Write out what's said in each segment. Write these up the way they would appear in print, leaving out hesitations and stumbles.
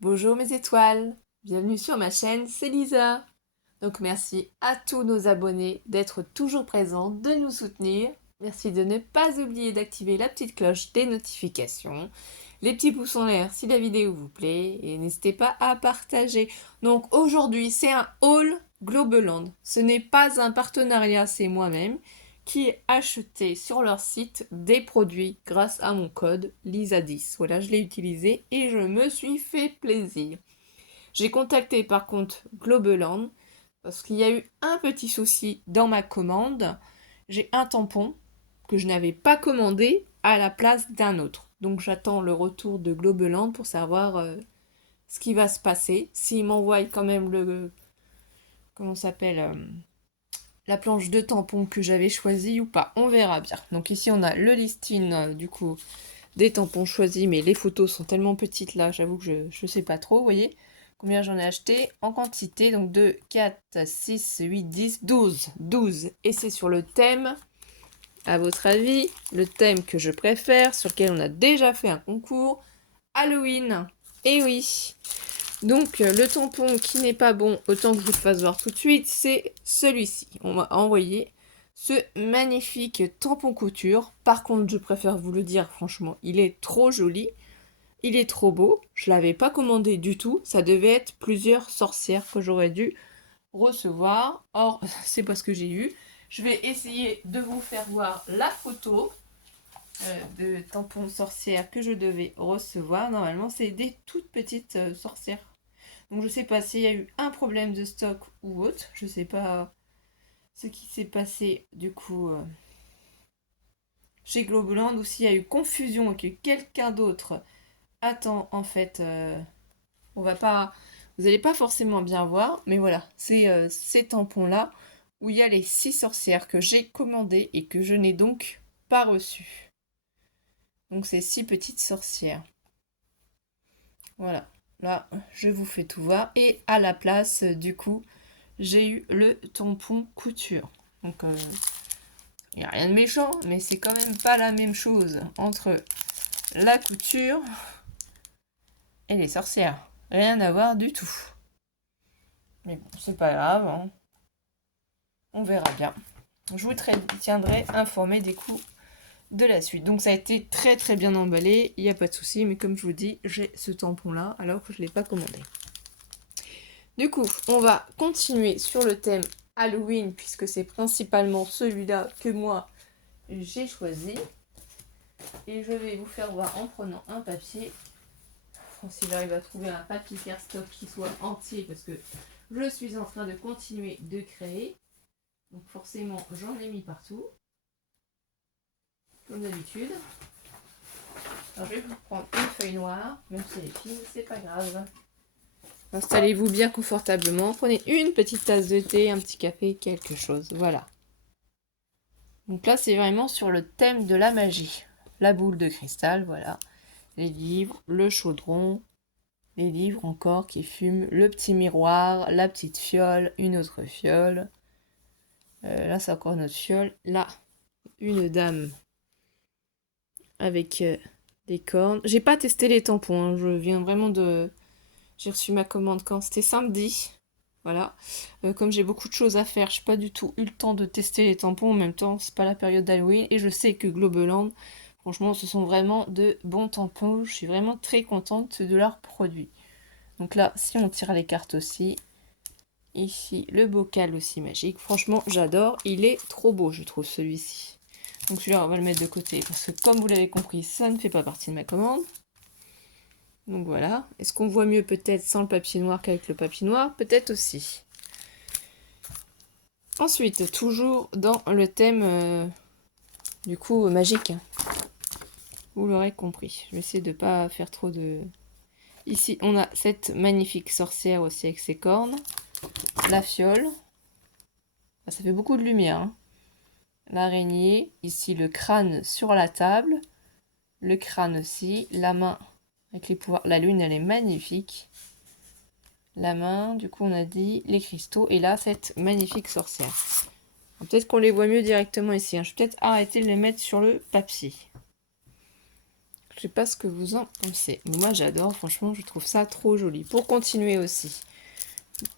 Bonjour mes étoiles, bienvenue sur ma chaîne, c'est Lisa. Donc merci à tous nos abonnés d'être toujours présents, de nous soutenir. Merci de ne pas oublier d'activer la petite cloche des notifications, les petits pouces en l'air si la vidéo vous plaît et n'hésitez pas à partager. Donc aujourd'hui c'est un haul Globeland. Ce n'est pas un partenariat, c'est moi-même qui ai acheté sur leur site des produits grâce à mon code LISA10. Voilà, je l'ai utilisé et je me suis fait plaisir. J'ai contacté par contre Globeland parce qu'il y a eu un petit souci dans ma commande. J'ai un tampon que je n'avais pas commandé à la place d'un autre. Donc j'attends le retour de Globeland pour savoir ce qui va se passer. S'ils m'envoient quand même le... Comment ça s'appelle la planche de tampons que j'avais choisie ou pas. On verra bien. Donc ici on a le listing du coup des tampons choisis, mais les photos sont tellement petites là, j'avoue que je sais pas trop, vous voyez combien j'en ai acheté en quantité, donc 2, 4, 6, 8, 10, 12. 12. Et c'est sur le thème, à votre avis, le thème que je préfère, sur lequel on a déjà fait un concours, Halloween. Et oui. Donc le tampon qui n'est pas bon, autant que je vous le fasse voir tout de suite, c'est celui-ci. On m'a envoyé ce magnifique tampon couture. Par contre, je préfère vous le dire, franchement, il est trop joli. Il est trop beau. Je l'avais pas commandé du tout. Ça devait être plusieurs sorcières que j'aurais dû recevoir. Or, c'est pas ce que j'ai eu. Je vais essayer de vous faire voir la photo de tampon sorcière que je devais recevoir. Normalement, c'est des toutes petites sorcières. Donc je sais pas s'il y a eu un problème de stock ou autre. Je sais pas ce qui s'est passé du coup chez Globeland ou s'il y a eu confusion et que quelqu'un d'autre attend en fait. On va pas. Vous n'allez pas forcément bien voir, mais voilà, c'est ces tampons-là où il y a les 6 sorcières que j'ai commandées et que je n'ai donc pas reçues. Donc ces 6 petites sorcières. Voilà, là je vous fais tout voir. Et à la place, du coup, j'ai eu le tampon couture. Donc il n'y a rien de méchant, mais c'est quand même pas la même chose entre la couture et les sorcières. Rien à voir du tout. Mais bon, c'est pas grave, hein. On verra bien. Je vous tiendrai informé des coups de la suite. Donc ça a été très très bien emballé, il n'y a pas de souci, mais comme je vous dis, j'ai ce tampon là alors que je ne l'ai pas commandé. Du coup, on va continuer sur le thème Halloween puisque c'est principalement celui-là que moi j'ai choisi. Et je vais vous faire voir en prenant un papier. Si j'arrive à trouver un papier cardstock qui soit entier parce que je suis en train de continuer de créer. Donc forcément, j'en ai mis partout. Comme d'habitude. Alors je vais vous prendre une feuille noire, même si elle est fine, c'est pas grave. Installez-vous bien confortablement. Prenez une petite tasse de thé, un petit café, quelque chose. Voilà. Donc là, c'est vraiment sur le thème de la magie. La boule de cristal, voilà. Les livres, le chaudron, les livres encore qui fument, le petit miroir, la petite fiole, une autre fiole. Là, c'est encore une autre fiole. Là, une dame avec des cornes. J'ai pas testé les tampons, hein. Je viens vraiment de... J'ai reçu ma commande quand c'était samedi. Voilà. Comme j'ai beaucoup de choses à faire, je n'ai pas du tout eu le temps de tester les tampons. En même temps, c'est pas la période d'Halloween. Et je sais que Globeland, franchement, ce sont vraiment de bons tampons. Je suis vraiment très contente de leurs produits. Donc là, si on tire les cartes aussi. Ici, le bocal aussi magique. Franchement, j'adore. Il est trop beau, je trouve, celui-ci. Donc celui-là, on va le mettre de côté. Parce que comme vous l'avez compris, ça ne fait pas partie de ma commande. Donc voilà. Est-ce qu'on voit mieux peut-être sans le papier noir qu'avec le papier noir? Peut-être aussi. Ensuite, toujours dans le thème du coup magique. Vous l'aurez compris. Je vais essayer de ne pas faire trop de... Ici, on a cette magnifique sorcière aussi avec ses cornes. La fiole. Ah, ça fait beaucoup de lumière, hein. L'araignée. Ici, le crâne sur la table. Le crâne aussi. La main avec les pouvoirs. La lune, elle est magnifique. La main, du coup, on a dit les cristaux. Et là, cette magnifique sorcière. Peut-être qu'on les voit mieux directement ici, hein. Je vais peut-être arrêter de les mettre sur le papier. Je sais pas ce que vous en pensez. Mais moi j'adore, franchement je trouve ça trop joli. Pour continuer aussi,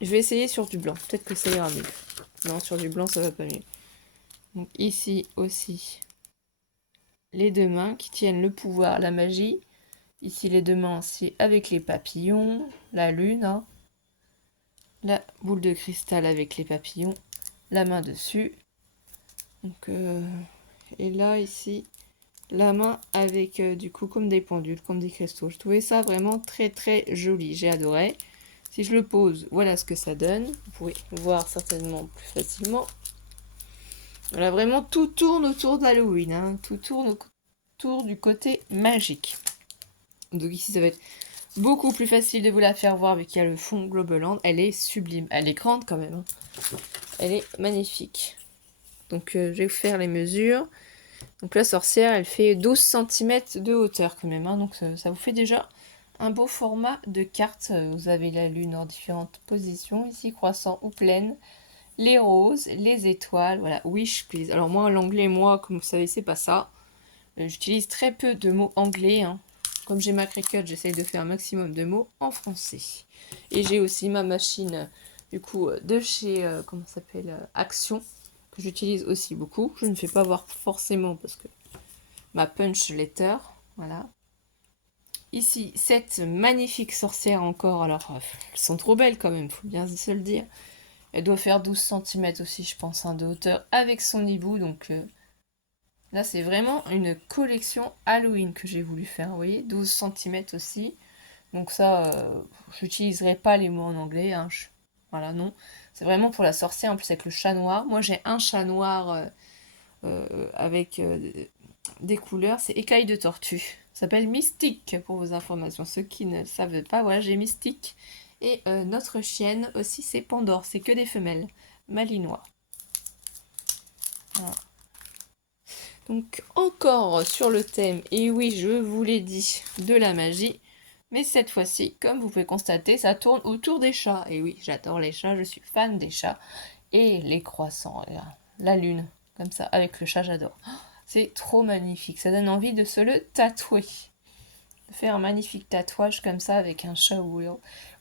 je vais essayer sur du blanc. Peut-être que ça ira mieux. Non, sur du blanc ça va pas mieux. Donc ici aussi, les deux mains qui tiennent le pouvoir, la magie. Ici les deux mains aussi avec les papillons, la lune, hein. La boule de cristal avec les papillons, la main dessus. Donc, et là ici, la main avec du coup comme des pendules, comme des cristaux. Je trouvais ça vraiment très très joli, j'ai adoré. Si je le pose, voilà ce que ça donne. Vous pourrez voir certainement plus facilement. Voilà, vraiment tout tourne autour d'Halloween, hein. Tout tourne autour du côté magique. Donc ici ça va être beaucoup plus facile de vous la faire voir vu qu'il y a le fond Globeland. Elle est sublime, elle est grande quand même, hein. Elle est magnifique. Donc je vais vous faire les mesures. Donc la sorcière, elle fait 12 cm de hauteur quand même, hein. Donc ça vous fait déjà un beau format de carte. Vous avez la lune en différentes positions, ici croissant ou pleine, les roses, les étoiles, voilà, wish please. Alors moi, l'anglais, moi, comme vous savez, c'est pas ça. J'utilise très peu de mots anglais, hein. Comme j'ai ma Cricut, j'essaye de faire un maximum de mots en français. Et j'ai aussi ma machine, du coup, de chez, comment ça s'appelle, Action, que j'utilise aussi beaucoup. Je ne fais pas voir forcément parce que ma punch letter, voilà. Ici, cette magnifique sorcière encore, alors elles sont trop belles quand même, faut bien se le dire. Elle doit faire 12 cm aussi, je pense, hein, de hauteur avec son hibou, donc là c'est vraiment une collection Halloween que j'ai voulu faire, vous voyez, 12 cm aussi. Donc ça, j'utiliserai pas les mots en anglais, hein, voilà, non. C'est vraiment pour la sorcière, en plus avec le chat noir. Moi j'ai un chat noir avec des couleurs, c'est écaille de tortue. Ça s'appelle Mystique pour vos informations. Ceux qui ne le savent pas, voilà, j'ai Mystique. Et notre chienne aussi, c'est Pandore, c'est que des femelles, malinois. Voilà. Donc encore sur le thème, et oui, je vous l'ai dit, de la magie. Mais cette fois-ci, comme vous pouvez constater, ça tourne autour des chats. Et oui, j'adore les chats, je suis fan des chats. Et les croissants, la lune, comme ça, avec le chat, j'adore. C'est trop magnifique, ça donne envie de se le tatouer. De faire un magnifique tatouage comme ça avec un chat ou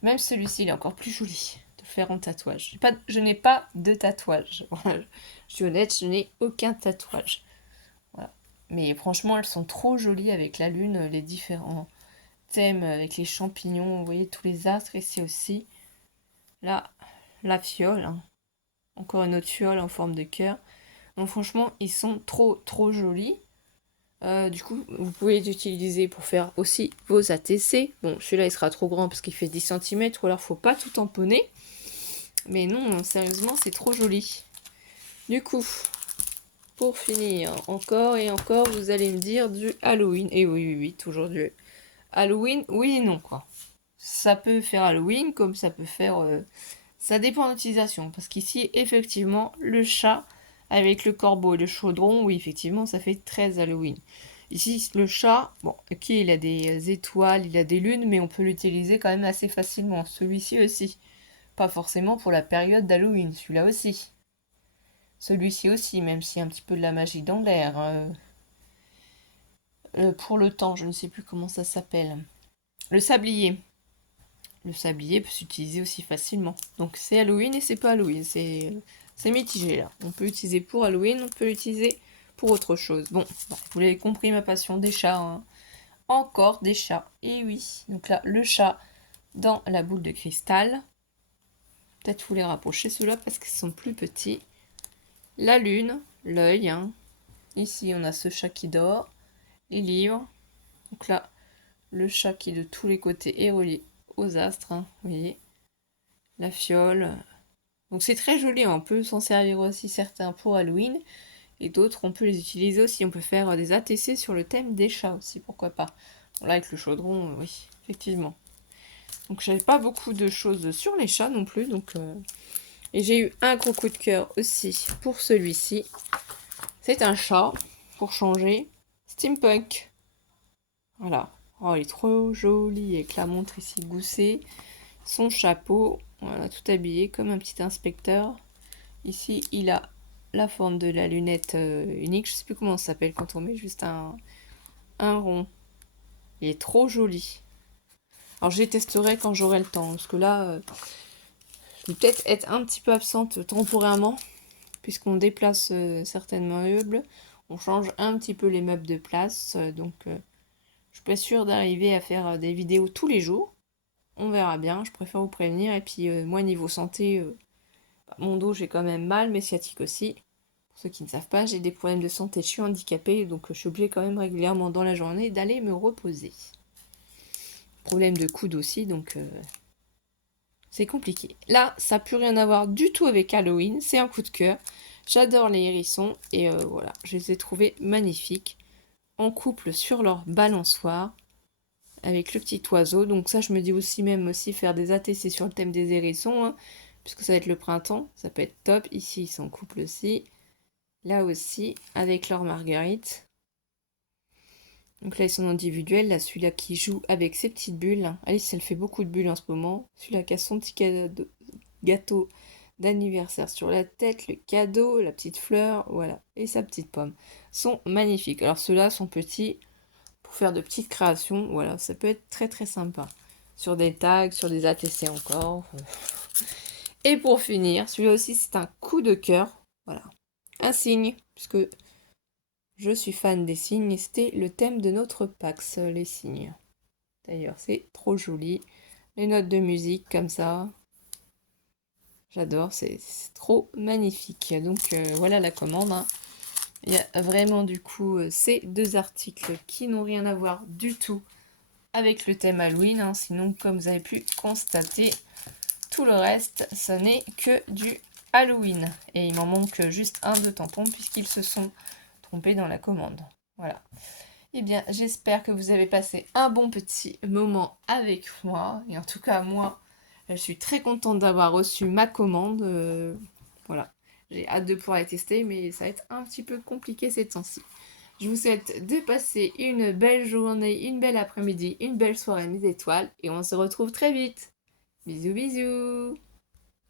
même celui-ci, il est encore plus joli de faire en tatouage. Je n'ai pas de tatouage. Voilà. Je suis honnête, je n'ai aucun tatouage. Voilà. Mais franchement, elles sont trop jolies avec la lune, les différents thèmes avec les champignons, vous voyez tous les astres ici aussi. Là, la fiole, hein. Encore une autre fiole en forme de cœur. Donc franchement, ils sont trop trop jolis. Du coup, vous pouvez les utiliser pour faire aussi vos ATC. Bon, celui-là, il sera trop grand parce qu'il fait 10 cm, ou alors faut pas tout tamponner. Mais non, sérieusement, c'est trop joli. Du coup, pour finir, encore et encore, vous allez me dire du Halloween. Et oui, oui, oui, toujours du Halloween, oui et non, quoi. Ça peut faire Halloween, comme ça peut faire... ça dépend de l'utilisation. Parce qu'ici, effectivement, le chat avec le corbeau et le chaudron, oui, effectivement, ça fait très Halloween. Ici, le chat, bon, ok, il a des étoiles, il a des lunes, mais on peut l'utiliser quand même assez facilement. Celui-ci aussi. Pas forcément pour la période d'Halloween, celui-là aussi. Celui-ci aussi, même s'il y a un petit peu de la magie dans l'air. Pour le temps, je ne sais plus comment ça s'appelle. Le sablier. Le sablier peut s'utiliser aussi facilement. Donc c'est Halloween et c'est pas Halloween. C'est mitigé là. On peut l'utiliser pour Halloween, on peut l'utiliser pour autre chose. Bon, vous l'avez compris, ma passion des chats, hein. Encore des chats. Et oui. Donc là, le chat dans la boule de cristal. Peut-être vous les rapprocher ceux-là parce qu'ils sont plus petits. La lune, l'œil, hein. Ici, on a ce chat qui dort. Les livres. Donc là, le chat qui de tous les côtés est relié aux astres, hein, vous voyez. La fiole. Donc c'est très joli, hein. On peut s'en servir aussi certains pour Halloween. Et d'autres, on peut les utiliser aussi. On peut faire des ATC sur le thème des chats aussi, pourquoi pas. Bon, là, avec le chaudron, oui, effectivement. Donc j'avais pas beaucoup de choses sur les chats non plus. Donc, et j'ai eu un gros coup de cœur aussi pour celui-ci. C'est un chat, pour changer. Steampunk. Voilà. Oh, il est trop joli avec la montre ici goussée. Son chapeau, voilà, tout habillé comme un petit inspecteur. Ici, il a la forme de la lunette unique. Je sais plus comment ça s'appelle quand on met juste un rond. Il est trop joli. Alors je les testerai quand j'aurai le temps, parce que là, je vais peut-être être un petit peu absente temporairement, puisqu'on déplace certains meubles. On change un petit peu les meubles de place, donc je suis pas sûre d'arriver à faire des vidéos tous les jours. On verra bien, je préfère vous prévenir. Et puis moi, niveau santé, mon dos, j'ai quand même mal, mes sciatiques aussi. Pour ceux qui ne savent pas, j'ai des problèmes de santé, je suis handicapée, donc je suis obligée quand même régulièrement dans la journée d'aller me reposer. Problème de coude aussi, donc c'est compliqué. Là, ça n'a plus rien à voir du tout avec Halloween, c'est un coup de cœur. J'adore les hérissons et voilà, je les ai trouvés magnifiques. En couple sur leur balançoire, avec le petit oiseau. Donc ça, je me dis aussi même aussi faire des ATC sur le thème des hérissons, hein, puisque ça va être le printemps, ça peut être top. Ici, ils sont en couple aussi. Là aussi, avec leur marguerite. Donc là, ils sont individuels. Là, celui-là qui joue avec ses petites bulles. Alice, elle fait beaucoup de bulles en ce moment. Celui-là qui a son petit gâteau d'anniversaire sur la tête, le cadeau, la petite fleur, voilà, et sa petite pomme. Sont magnifiques. Alors ceux-là sont petits pour faire de petites créations. Voilà, ça peut être très très sympa. Sur des tags, sur des ATC encore. Et pour finir, celui-là aussi, c'est un coup de cœur. Voilà, un signe, puisque je suis fan des signes et c'était le thème de notre PAX, les signes. D'ailleurs, c'est trop joli. Les notes de musique comme ça. J'adore, c'est trop magnifique. Donc voilà la commande. Hein. Il y a vraiment du coup ces deux articles qui n'ont rien à voir du tout avec le thème Halloween. Hein. Sinon, comme vous avez pu constater, tout le reste, ce n'est que du Halloween. Et il m'en manque juste un de tampons puisqu'ils se sont trompés dans la commande. Voilà. Eh bien, j'espère que vous avez passé un bon petit moment avec moi. Et en tout cas, moi, je suis très contente d'avoir reçu ma commande. Voilà. J'ai hâte de pouvoir les tester, mais ça va être un petit peu compliqué ces temps-ci. Je vous souhaite de passer une belle journée, une belle après-midi, une belle soirée, mes étoiles. Et on se retrouve très vite. Bisous, bisous.